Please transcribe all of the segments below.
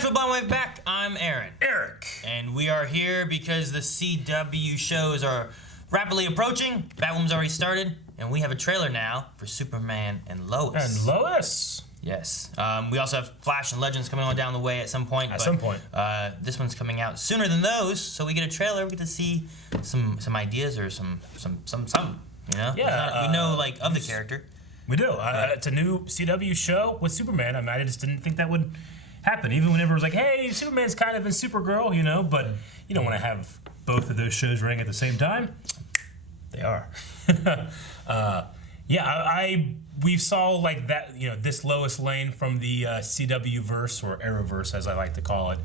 Cool Blind Wave back. I'm Aaron. Eric. And we are here because the CW shows are rapidly approaching. Batwoman's already started, and we have a trailer now for Superman and Lois. And Lois. Yes. We also have Flash and Legends coming on down the way at some point. This one's coming out sooner than those, so we get a trailer. We get to see some ideas or some. You know? Yeah. We know like of the character. We do. It's a new CW show with Superman. I mean, I just didn't think that would happen. Even whenever it was like, hey, Superman's kind of in Supergirl, you know, but you don't want to have both of those shows running at the same time. They are. We saw like that, you know, this Lois Lane from the CW verse or Arrowverse, as I like to call it,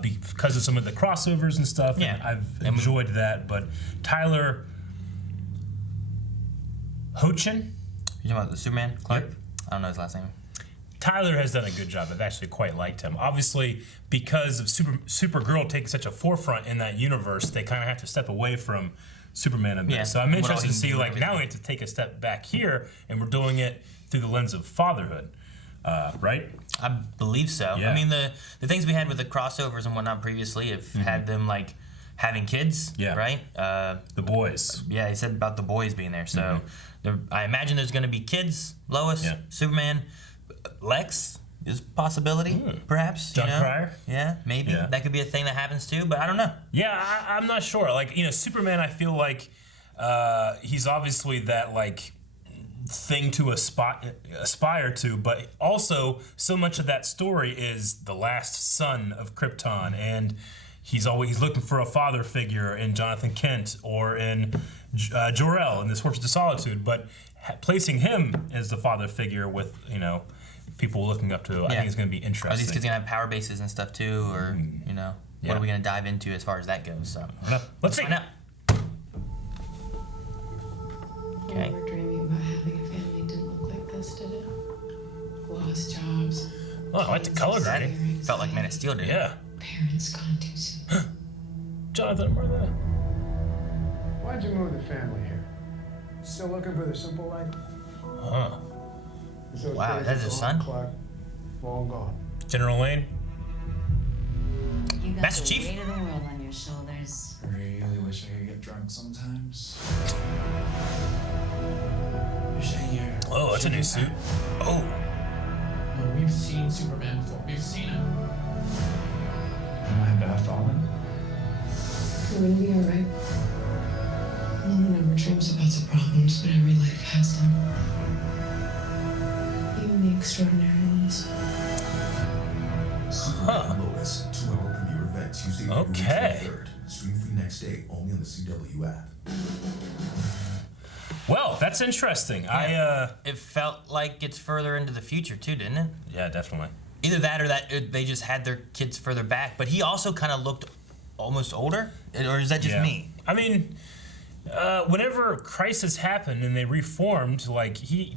because of some of the crossovers and stuff. Yeah. And I've enjoyed that. But Tyler Hoechlin. You talking about the Superman, Clark? Yep. I don't know his last name. Tyler has done a good job. I've actually quite liked him. Obviously, because of Supergirl taking such a forefront in that universe, they kind of have to step away from Superman a bit. Yeah. So I'm interested to see, like, everything. now we have to take a step back here, and we're doing it through the lens of fatherhood, right? I believe so. Yeah. I mean, the things we had with the crossovers and whatnot previously have had them, like, having kids, right? The boys. Yeah, he said about the boys being there. So I imagine there's going to be kids, Lois, Superman, Lex is a possibility, perhaps. John Cryer? Yeah, maybe. Yeah. That could be a thing that happens too, but I don't know. Yeah, I'm not sure. Like, you know, Superman, I feel like he's obviously that, like, thing to aspire to, but also so much of that story is the last son of Krypton, and he's looking for a father figure in Jonathan Kent or in Jor-El in this Fortress of Solitude, but placing him as the father figure with, you know, people looking up to, I think it's going to be interesting. Are these kids going to have power bases and stuff too, or, you know, what are we going to dive into as far as that goes? So let's see. Find out. Okay. Never dreaming about having a family didn't look like this, did it? Lost jobs. Oh, I like the color grading. Felt like Man of Steel did. Yeah. Parents gone too soon. Jonathan, Martha. Why'd you move the family here? Still looking for the simple life? Huh. Wow, that's his son? Clark, long gone. General Lane. You got Master the Chief? weight of the world on your shoulders. I really wish I could get drunk sometimes. You're saying you're... Oh, that's a new suit. Oh. Well, we've seen Superman before. We've seen him. Am I bad fallen? You're gonna be alright. No one ever dreams about the problems, but every life has them. Even the extraordinary ones. Superman Lois, 2-hour premiere event Tuesday, Okay. February 23rd. Stream free next day, only on the CW app. Well, that's interesting. Yeah. It felt like it's further into the future too, didn't it? Yeah, definitely. Either that or that they just had their kids further back. But he also kind of looked almost older, or is that just me? I mean, whenever Crisis happened and they reformed, like he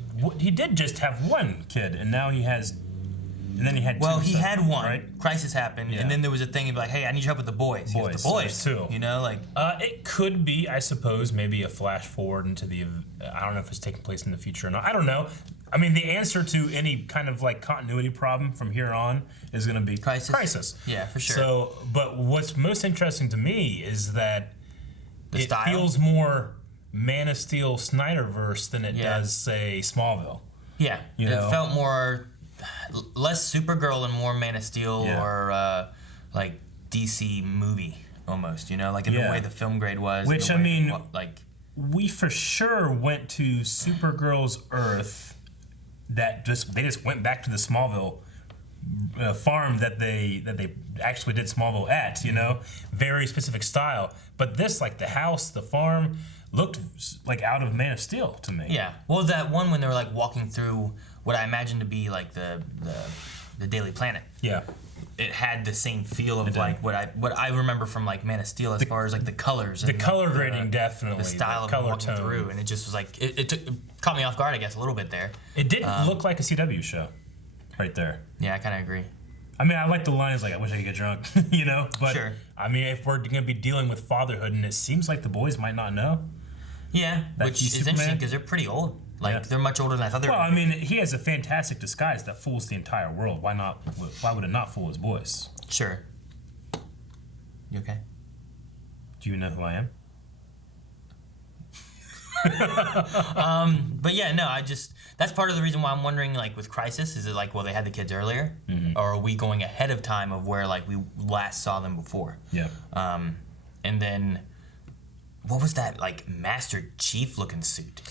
did just have one kid, and now he has, and then he had two. Well, he had one. Right? Crisis happened, and then there was a thing. He'd be like, "Hey, I need your help with the boys." He goes, the boys, so there's two. You know, like it could be, I suppose, maybe a flash forward into the. I don't know if it's taking place in the future or not. I don't know. I mean, the answer to any kind of like continuity problem from here on is going to be Crisis. Yeah, for sure. So, but what's most interesting to me is that The it style? feels more Man of Steel Snyderverse than it does, say, Smallville. Yeah, You know? it felt more less Supergirl and more Man of Steel or like DC movie almost. You know, like in the way the film grade was. Which the I way mean, like we for sure went to Supergirl's Earth. They just went back to the Smallville farm that they actually did Smallville at, you know, very specific style. But this, like the house, the farm, looked like out of Man of Steel to me. Yeah. Well, that one when they were like walking through what I imagine to be like the Daily Planet. Yeah. It had the same feel of like what I remember from like Man of Steel as far as like the colors. The and color grading, definitely. The style of color walking tone. through, and it just was like it caught me off guard, I guess, a little bit there. It didn't look like a CW show, right there. Yeah, I kind of agree. I mean, I like the lines like, I wish I could get drunk, you know? But, Sure. I mean, if we're going to be dealing with fatherhood, and it seems like the boys might not know. Yeah, That which he's is Superman? interesting because they're pretty old. Like they're much older than I thought they were. Well, I mean, he has a fantastic disguise that fools the entire world. Why not? Why would it not fool his boys? Sure. You okay? Do you know who I am? But yeah, no, that's part of the reason why I'm wondering, like, with Crisis, is it like, well, they had the kids earlier? Or are we going ahead of time of where, like, we last saw them before? Yeah. And then, what was that, like, Master Chief looking suit?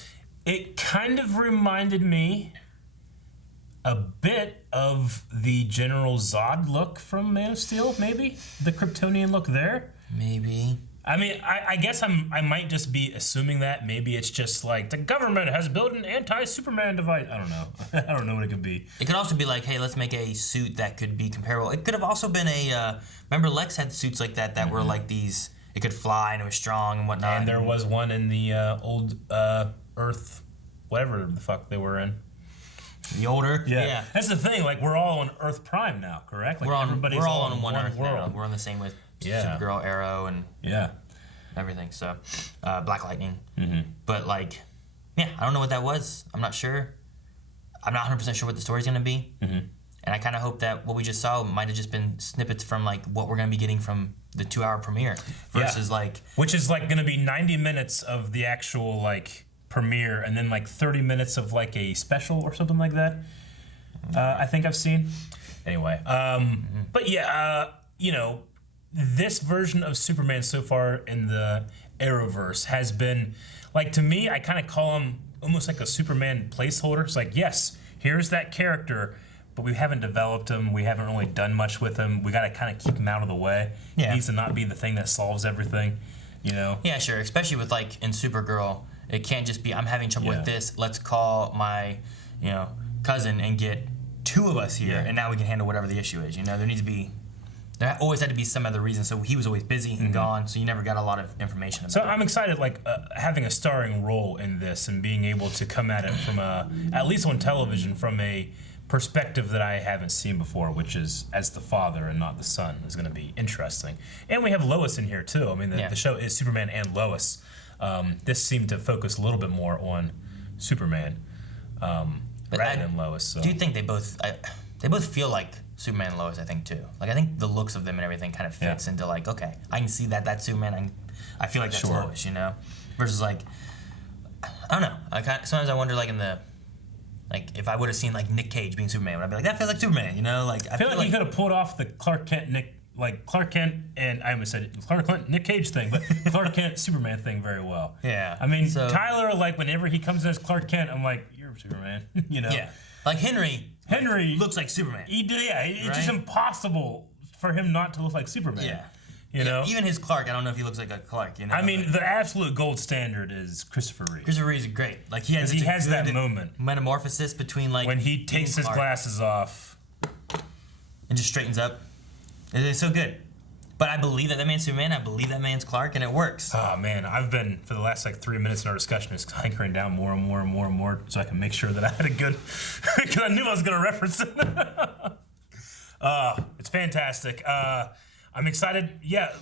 It kind of reminded me a bit of the General Zod look from Man of Steel, maybe? The Kryptonian look there? Maybe. I mean, I guess I might just be assuming that. Maybe it's just like, the government has built an anti-Superman device. I don't know. I don't know what it could be. It could also be like, hey, let's make a suit that could be comparable. It could have also been remember Lex had suits like that were like these, it could fly and it was strong and whatnot. And there was one in the old Earth, whatever the fuck they were in. The older? Yeah. That's the thing, like, we're all on Earth Prime now, correct? Like, we're all on one Earth world. now. We're on the same with Supergirl, Arrow, and everything. So, Black Lightning. But, like, yeah, I don't know what that was. I'm not sure. I'm not 100% sure what the story's going to be. And I kind of hope that what we just saw might have just been snippets from, like, what we're going to be getting from the 2-hour premiere versus, like... Which is, like, going to be 90 minutes of the actual, like, premiere and then, like, 30 minutes of, like, a special or something like that. I think I've seen. Anyway. But, yeah, you know... This version of Superman so far in the Arrowverse has been, like, to me, I kind of call him almost like a Superman placeholder. It's like, yes, here's that character, but we haven't developed him. We haven't really done much with him. We got to kind of keep him out of the way. He needs to not be the thing that solves everything, you know? Yeah, sure. Especially with, like, in Supergirl, it can't just be, I'm having trouble with this. Let's call my, you know, cousin and get 2 of us here, and now we can handle whatever the issue is. You know, there needs to be... There always had to be some other reason, so he was always busy and gone, so you never got a lot of information about it. So I'm excited, like, having a starring role in this and being able to come at it from at least on television, from a perspective that I haven't seen before, which is as the father and not the son, is going to be interesting. And we have Lois in here, too. I mean, the show is Superman and Lois. This seemed to focus a little bit more on Superman rather than Lois. So. Do you think they both feel like Superman and Lois, I think, too. Like, I think the looks of them and everything kind of fits into, like, okay, I can see that's Superman. I feel like that's Lois, you know? Versus, like, I don't know. Sometimes I wonder, like, like, if I would have seen, like, Nick Cage being Superman, I'd be like, that feels like Superman, you know? Like, I feel like he could have pulled off the Clark Kent, and I almost said it, Clark Kent, Nick Cage thing, but Clark Kent, Superman thing very well. Yeah. I mean, Tyler, like, whenever he comes in as Clark Kent, I'm like, you're Superman, you know? Yeah. Like, Henry looks like Superman. It's just impossible for him not to look like Superman. Yeah. You know? Even his Clark, I don't know if he looks like a Clark, you know? I mean, the absolute gold standard is Christopher Reeve. Christopher Reeve's great. Like, he has that moment. Metamorphosis between, like... When he takes his glasses off. And just straightens up. It's so good. But I believe that man's Superman, I believe that man's Clark, and it works. Oh, man, I've been, for the last, like, 3 minutes in our discussion, just hunkering down more and more and more and more so I can make sure that I had a good... Because I knew I was going to reference it. It's fantastic. I'm excited. Yeah,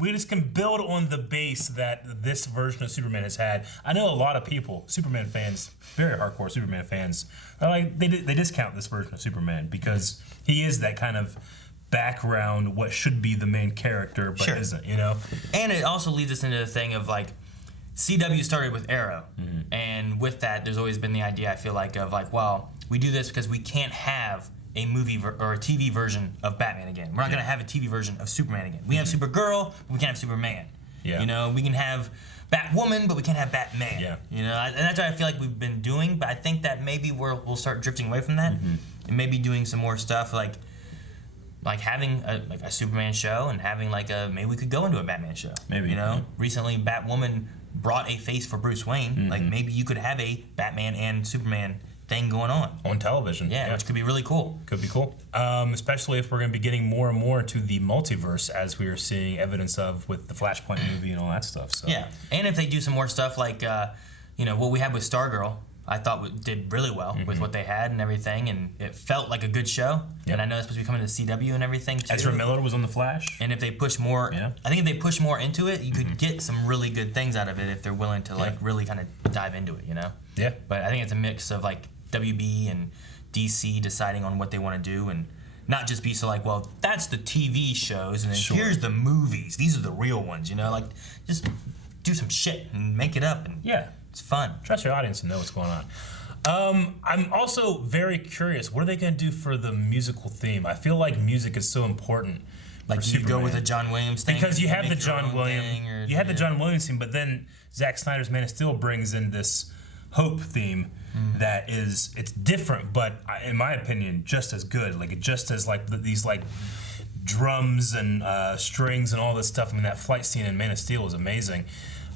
we just can build on the base that this version of Superman has had. I know a lot of people, Superman fans, very hardcore Superman fans, are like, they discount this version of Superman because he is that kind of background, what should be the main character, but isn't, you know? And it also leads us into the thing of, like, CW started with Arrow. And with that, there's always been the idea, I feel like, of, like, well, we do this because we can't have a movie or a TV version of Batman again. We're not going to have a TV version of Superman again. We have Supergirl, but we can't have Superman. You know, we can have Batwoman, but we can't have Batman. You know, and that's what I feel like we've been doing, but I think that maybe we'll start drifting away from that and maybe doing some more stuff like having a Superman show and having maybe we could go into a Batman show. Maybe. You know, recently Batwoman brought a face for Bruce Wayne. Like, maybe you could have a Batman and Superman thing going on television. Yeah, which could be really cool. Could be cool. Especially if we're going to be getting more and more into the multiverse, as we are seeing evidence of with the Flashpoint movie and all that stuff. So. Yeah, and if they do some more stuff like, you know, what we had with Stargirl, I thought did really well with what they had and everything, and it felt like a good show. Yep. And I know it's supposed to be coming to CW and everything too. Ezra Miller was on The Flash. And if they push more, I think if they push more into it, you could get some really good things out of it if they're willing to like really kind of dive into it, you know? Yeah. But I think it's a mix of like WB and DC deciding on what they want to do, and not just be so like, well, that's the TV shows, and then here's the movies. These are the real ones, you know? Like, just do some shit and make it up, and it's fun. Trust your audience and know what's going on. I'm also very curious. What are they going to do for the musical theme? I feel like music is so important. Like you go with a John Williams thing because you have the John Williams, the John Williams theme, but then Zack Snyder's Man of Steel brings in this Hope theme that it's different, but in my opinion, just as good. Like it just as like these like drums and strings and all this stuff. I mean, that flight scene in Man of Steel is amazing.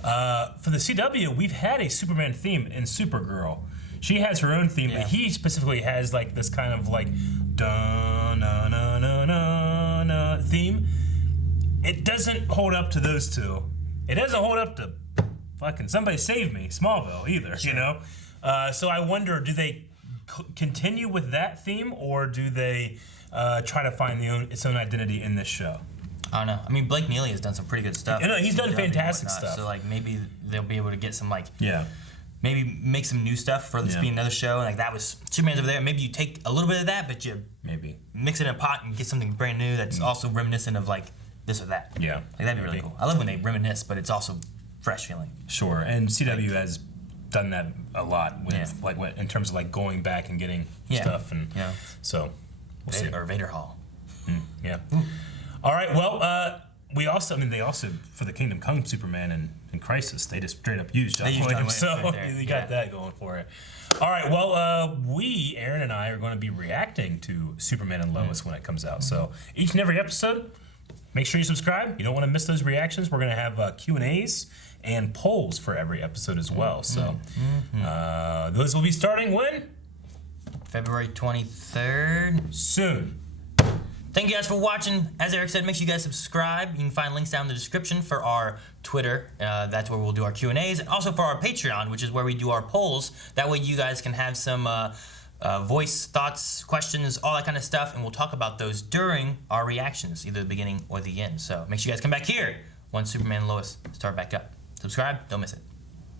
For the CW, we've had a Superman theme in Supergirl. She has her own theme, but he specifically has like this kind of like da na na na na na theme. It doesn't hold up to those two. It doesn't hold up to fucking Somebody Save Me, Smallville either. You know. So I wonder, do they continue with that theme, or do they try to find its own identity in this show? I don't know. I mean, Blake Neely has done some pretty good stuff. You know, he's done fantastic stuff. So like maybe they'll be able to get some like yeah. Maybe make some new stuff for this to be another show. Like that was Superman's over there. Maybe you take a little bit of that, but you maybe mix it in a pot and get something brand new that's also reminiscent of like this or that. Yeah, like that'd be really cool. I love when they reminisce, but it's also fresh feeling. Sure, and CW has done that a lot with like what in terms of like going back and getting stuff, and so we'll see. Or Vader Hall. Yeah. All right. Well, they also for the Kingdom Come Superman and Crisis, they just straight up used John Williams, so they got that going for it. All right. Well, Aaron and I are going to be reacting to Superman and Lois when it comes out. So each and every episode, make sure you subscribe. You don't want to miss those reactions. We're going to have Q&As and polls for every episode as well. So those will be starting when? February 23rd. Soon. Thank you guys for watching. As Eric said, make sure you guys subscribe. You can find links down in the description for our Twitter. That's where we'll do our Q&As. And also for our Patreon, which is where we do our polls. That way you guys can have some voice, thoughts, questions, all that kind of stuff. And we'll talk about those during our reactions, either the beginning or the end. So make sure you guys come back here once Superman and Lois start back up. Subscribe, don't miss it.